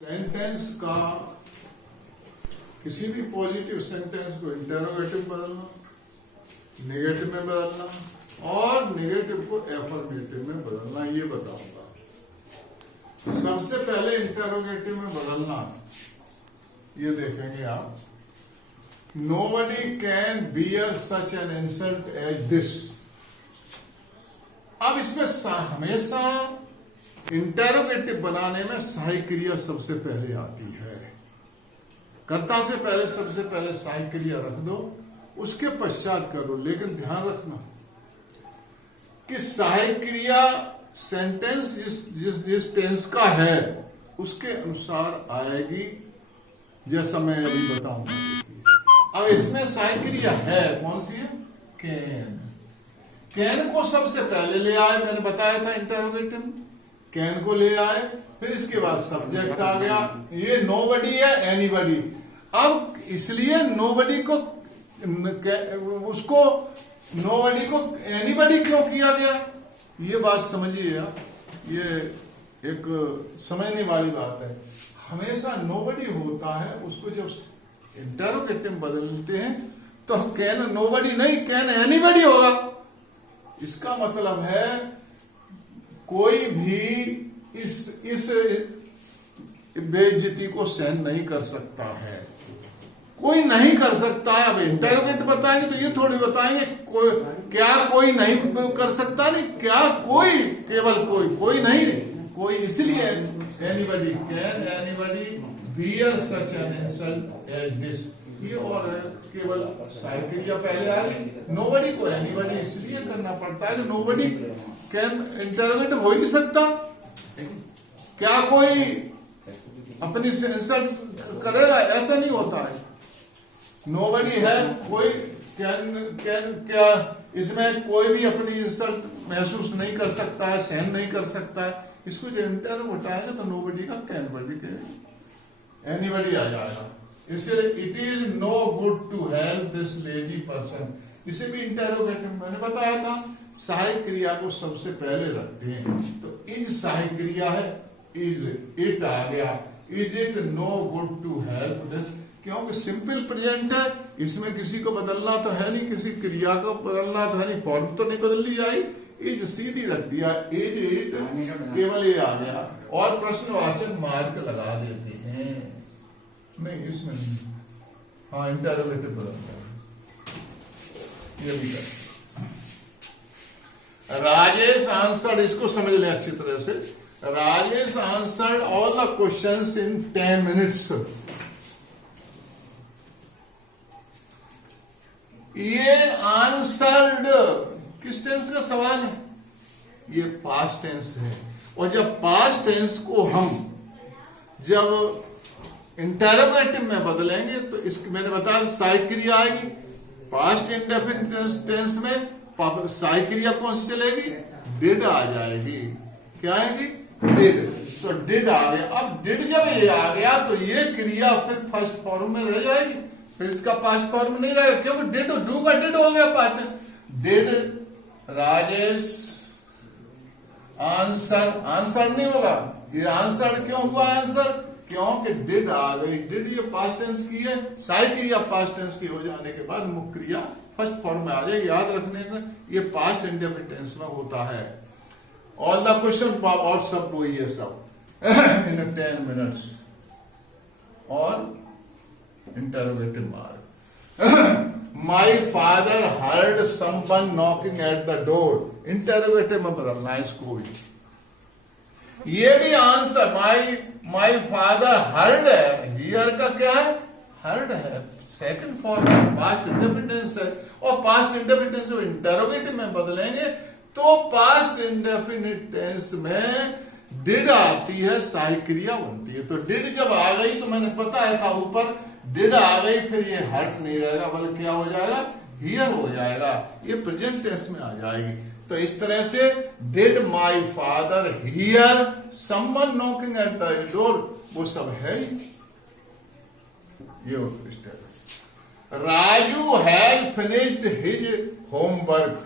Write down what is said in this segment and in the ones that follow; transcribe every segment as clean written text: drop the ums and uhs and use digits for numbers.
Sentence का किसी भी पॉजिटिव सेंटेंस को इंटरोगेटिव बदलना, नेगेटिव में बदलना और नेगेटिव को एफर्मेटिव में बदलना, ये बताऊंगा। सबसे पहले इंटरोगेटिव में बदलना, ये देखेंगे आप। Nobody can bear such an insult as this। अब इसमें हमेशा इंटेरोगेटिव बनाने में सहायक क्रिया सबसे पहले आती है। कर्ता से पहले सबसे पहले सहायक क्रिया रख दो, उसके पश्चात करो। लेकिन ध्यान रखना कि सहायक क्रिया सेंटेंस जिस टेंस का है उसके अनुसार आएगी, जैसा मैं अभी बताऊंगा। अब इसमें सहायक क्रिया है, कौन सी है? कैन। कैन को सबसे पहले ले आए, मैंने बताया था इंटरोगेटिव। कैन को ले आए, फिर इसके बाद सब्जेक्ट आ गया। ये नोबडी है, एनीबडी। अब इसलिए नोबडी को उसको नोबडी को एनीबडी क्यों किया गया, ये बात समझिए आप। ये एक समझने वाली बात है। हमेशा नोबडी होता है, उसको जब इंटरोगेटिव बदलते हैं तो कैन नोबडी नहीं, कैन एनीबडी होगा। इसका मतलब है कोई भी इस बेइज्जती को सहन नहीं कर सकता है, कोई नहीं कर सकता है। अब इंटरोगेट बताएंगे तो ये थोड़ी बताएंगे क्या कोई नहीं कर सकता, नहीं क्या कोई, केवल कोई नहीं, कोई। इसलिए anybody can anybody bear such an insult as this, ये और केवल सहायक क्रिया पहले आ गई। नोबडी को एनीबडी इसलिए करना पड़ता है कि नोबडी कैन इंटरोगेटिव हो ही नहीं सकता। क्या कोई अपनी इंसल्ट करेगा? ऐसा नहीं होता है। नोबडी है, कोई कैन क्या इसमें कोई भी अपनी इंसल्ट महसूस नहीं कर सकता है, सहन नहीं कर सकता है। इसको जब इंटरोगेटिव उठाएगा तो नोबडी का कैन बडी के एनीबडी आ जाएगा। इसलिए it is no good to help this lazy person, इसे भी इंटरोगेटिव मैंने बताया था। सहायक क्रिया को सबसे पहले रखते हैं, तो इज सहायक क्रिया है, इज इट आ गया। Is it no good to help this, क्योंकि सिंपल प्रेजेंट है, इसमें किसी को बदलना तो है नहीं, किसी क्रिया को बदलना तो है नहीं, फॉर्म तो नहीं बदल ली जाए। इज सीधी रख दिया, इज इट केवल ये आ गया, और प्रश्नवाचक मार्क लगा देते हैं। नहीं इसमें नहीं, हाँ इंटरोगेटिव बदलता है, ये भी कर। राजेश आंसर्ड, इसको समझ लें अच्छी तरह से। Rajesh answered all the questions in 10 minutes. ये आंसर्ड किस टेंस का सवाल है? ये पास्ट टेंस है। और जब पास्ट टेंस को हम जब इंटरोगेटिव में बदलेंगे तो इसकी मैंने बताया सहायक क्रिया आएगी। पास्ट इंडेफिनिट टेंस में सहायक क्रिया कौन सी चलेगी? डिड आ जाएगी। क्या आएगी? डिड। तो डिड आ गया। अब डिड जब ये आ गया तो ये क्रिया फिर फर्स्ट फॉर्म में रह जाएगी, फिर इसका पास्ट फॉर्म नहीं रहेगा, क्योंकि डिड डू का डिड हो गया past. Did Rajesh answer, answer नहीं होगा, ये आंसर क्यों हुआ आंसर? क्योंकि डिड आ गई। डिड ये पास्ट टेंस की है, सहायक क्रिया पास्ट टेंस की हो जाने के बाद मुख्य क्रिया फर्स्ट फॉर्म में आ जाएगी। याद रखने में ये पास्ट इंडेफिनिट टेंस में होता है। ऑल द क्वेश्चन और सब वही है सब इन 10 मिनट्स। और interrogative mark. My father heard someone knocking at the door, interrogative में बदलना है इसको भी। ये भी आंसर माई फादर हर्ड है, हियर का क्या है? हर्ड है, सेकंड फॉर्म है, पास्ट इंडेफिनिट है। और पास्ट इंडेफिनिट जो इंटरोगेटिव में बदलेंगे तो पास्ट इंडेफिनिट टेंस में डिड आती है, सहायक क्रिया बनती है। तो डिड जब आ गई तो मैंने बताया था ऊपर, डिड आ गई फिर ये हर्ट नहीं रहेगा, बल्कि क्या हो जाएगा? हियर हो जाएगा। ये प्रेजेंट टेंस में आ जाएगी। तो इस तरह से did my father here someone knocking at the door, वो सब है ही। ये step. Raju has finished his homework,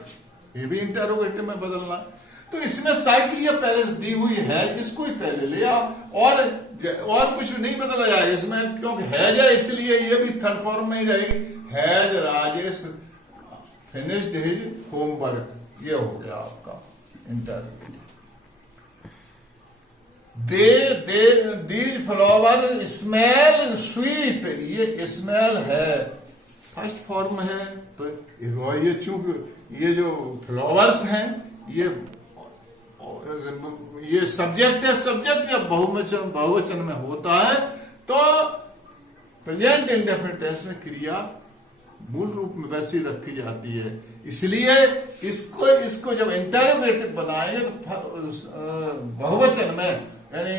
ये भी इंटरोगेटिव में बदलना। तो इसमें साइक्रिया पहले दी हुई है, इसको ही पहले ले आओ, और कुछ नहीं बदला जाएगा इसमें, क्योंकि हैज है इसलिए ये भी थर्ड फॉर्म में ही रहेगी। Has Rajesh finished his homework, ये हो गया आपका interview. These flower smell sweet, ये स्मेल है, फर्स्ट फॉर्म है। तो ये चूंकि ये जो फ्लावर्स हैं ये सब्जेक्ट है, सब्जेक्ट जब बहुवचन में होता है तो प्रेजेंट इंडेफिनिट टेंस में क्रिया मूल रूप में वैसी रखी जाती है। इसलिए इसको जब इंटरोगेटिव बनाएंगे तो बहुवचन में, यानी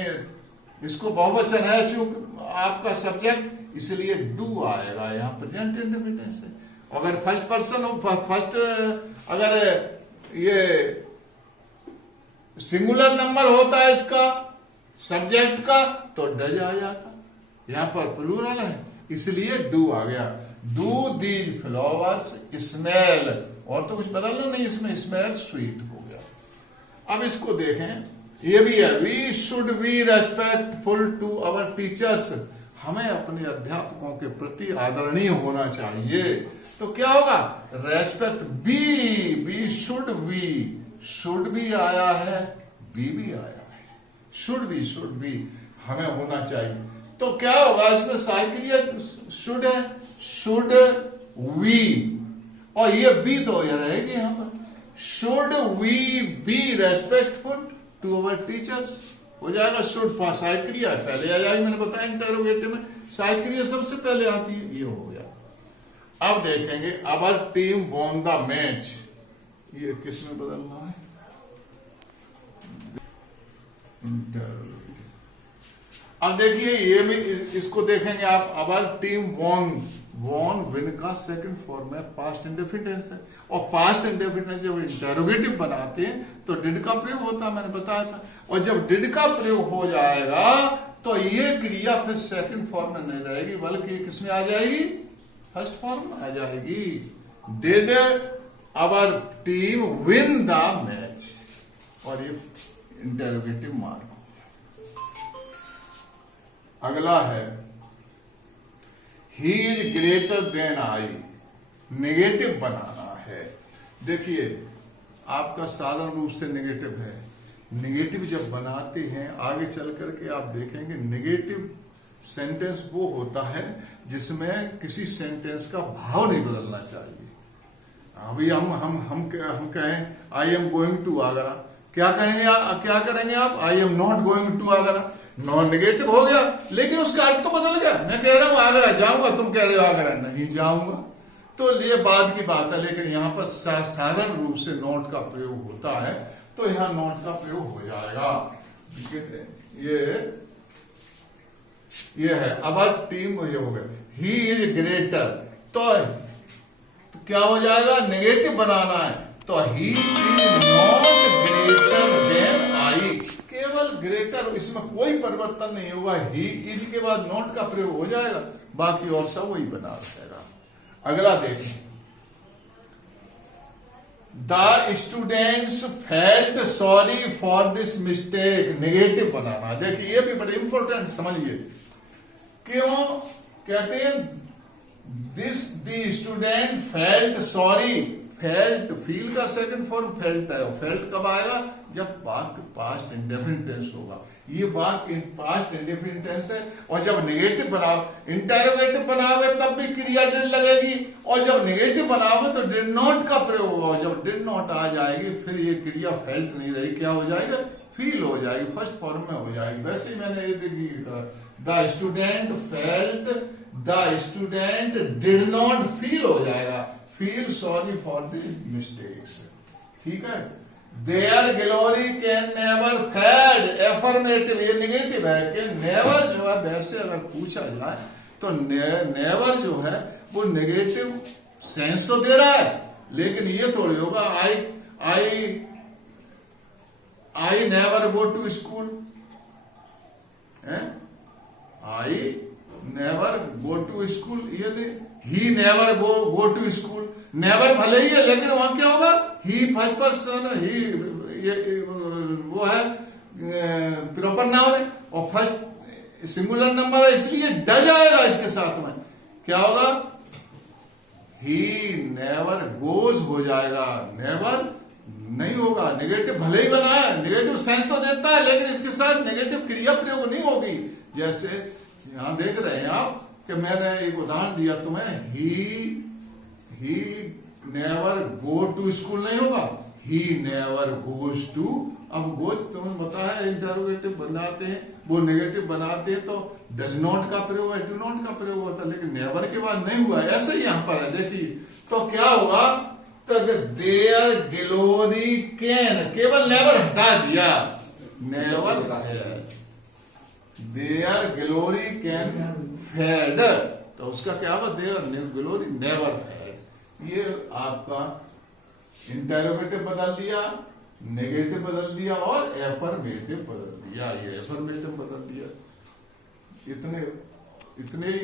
इसको बहुवचन है चूंकि आपका सब्जेक्ट, इसलिए डू आएगा यहाँ प्रेजेंट इंडेफिनिट टेंस है। अगर फर्स्ट पर्सन अगर ये सिंगुलर नंबर होता है इसका सब्जेक्ट का तो डज आ जाता, यहां पर प्लूरल है इसलिए डू आ गया। डू दीज फ्लावर्स स्मेल, और तो कुछ बदलना नहीं इसमें, स्मेल स्वीट हो गया। अब इसको देखें, ये भी है, we should be respectful to our teachers, हमें अपने अध्यापकों के प्रति आदरणीय होना चाहिए। तो क्या होगा, रेस्पेक्ट बी शुड भी आया है, भी आया है, शुड बी हमें होना चाहिए। तो क्या होगा इसमें साइक्रिया शुड है, शुड वी, और ये बी तो ये रहेगी यहां पर, should we be respectful to our teachers हो जाएगा। शुड साइक्रिया पहले आ जाएगी, मैंने बताया इंटरोगेटिव में साइक्रिया सबसे पहले आती है, ये हो गया। अब देखेंगे our team won the match, ये किसमें बदलना है, अब देखिए ये भी इसको देखेंगे आप, अवर टीम वॉन विन का सेकंड फॉर्म है, पास्ट इंडेफिनिट है, और पास्ट इंडेफिनिट जब इंटरोगेटिव बनाते हैं तो डिड का प्रयोग होता है, मैंने बताया था। और जब डिड का प्रयोग हो जाएगा तो ये क्रिया फिर सेकंड फॉर्म में नहीं रहेगी, बल्कि किसमें आ जाएगी, फर्स्ट फॉर्म में आ जाएगी। Did our team win the match, और ये इंटरोगेटिव मार्क। अगला है he is greater than I, negative बनाना है। देखिए आपका साधारण रूप से नेगेटिव है, नेगेटिव जब बनाते हैं आगे चल करके आप देखेंगे नेगेटिव सेंटेंस वो होता है जिसमें किसी सेंटेंस का भाव नहीं बदलना चाहिए। अभी हम कहें I am going to Agra, क्या करेंगे आप, I am not going to Agra, non negative हो गया, लेकिन उसका अर्थ तो बदल गया। मैं कह रहा हूं आगरा जाऊंगा, तुम कह रहे हो आगरा नहीं जाऊंगा, तो ये बाद की बात है। लेकिन यहां पर साधारण रूप से नॉट का प्रयोग होता है, तो यहां नॉट का प्रयोग हो जाएगा। ये है अब टीम, ये हो गया ही इज ग्रेटर, तो क्या हो जाएगा, नेगेटिव बनाना है, तो he is not greater than I, केवल ग्रेटर, इसमें कोई परिवर्तन नहीं होगा। ही इज के बाद नॉट का प्रयोग हो जाएगा, बाकी और सब वही बना रहेगा। अगला देखें, the students felt sorry for this mistake, negative बनाना। देखिए ये भी बड़े इंपॉर्टेंट, समझिए क्यों कहते हैं this the student felt sorry, felt feel का सेकंड फॉर्म फेल्ट है, और फेल्ट कब आएगा, जब वाक्य पास्ट इंडेफिनिट टेंस होगा। ये वाक्य पास्ट इंडेफिनिट टेंस है, और जब नेगेटिव बनाओ, इंटरोगेटिव बनाओगे तब भी क्रिया डिड लगेगी, और जब नेगेटिव बनाओगे तो डिड नॉट का प्रयोग होगा। जब डिड नॉट आ जाएगी फिर ये क्रिया फेल्ट नहीं रहेगी, क्या हो जाएगा, फील हो जाएगी, फर्स्ट फॉर्म में हो जाएगी। वैसे ही मैंने ये देखिए the student felt, the student did not feel हो जाएगा, feel sorry for the mistakes, ठीक है। Their glory can never fade, affirmative, ये नेगेटिव है कि नेवर जो है, वैसे अगर पूछा जाए तो नेवर जो है वो नेगेटिव सेंस तो दे रहा है, लेकिन ये थोड़ी होगा I never go to school, I never go to school, ये नहीं, he never go to school, never भले ही है लेकिन वहां क्या होगा, ही फर्स्ट पर्सन, ही ये वो है प्रॉपर नाउन है, और फर्स्ट सिंगुलर नंबर है इसलिए डज आएगा इसके साथ में। क्या होगा? ही नेवर गोज हो जाएगा, नेवर नहीं होगा। नेगेटिव भले ही बना है, नेगेटिव सेंस तो देता है, लेकिन इसके साथ नेगेटिव क्रिया प्रयोग नहीं होगी। जैसे यहां देख रहे हैं आप कि मैंने एक उदाहरण दिया तुम्हें, he never go to school नहीं होगा, ही नेवर गोज टू। अब गोज तुम्हें पता है इंटरोगेटिव बनाते हैं, वो नेगेटिव बनाते हैं तो डज नॉट का प्रयोग है, डू नॉट का प्रयोग होता है, लेकिन नेवर के बाद नहीं हुआ। ऐसे ही यहां पर है, देखिए तो क्या हुआ? तो देयर ग्लोरी कैन, केवल नेवर हटा दिया, never fade, their glory can fade, तो उसका क्या हुआ? Their glory never fade. ये आपका इंटरोगेटिव बदल दिया, नेगेटिव बदल दिया और एफर्मेटिव बदल दिया, ये एफर्मेटिव बदल दिया। इतने ही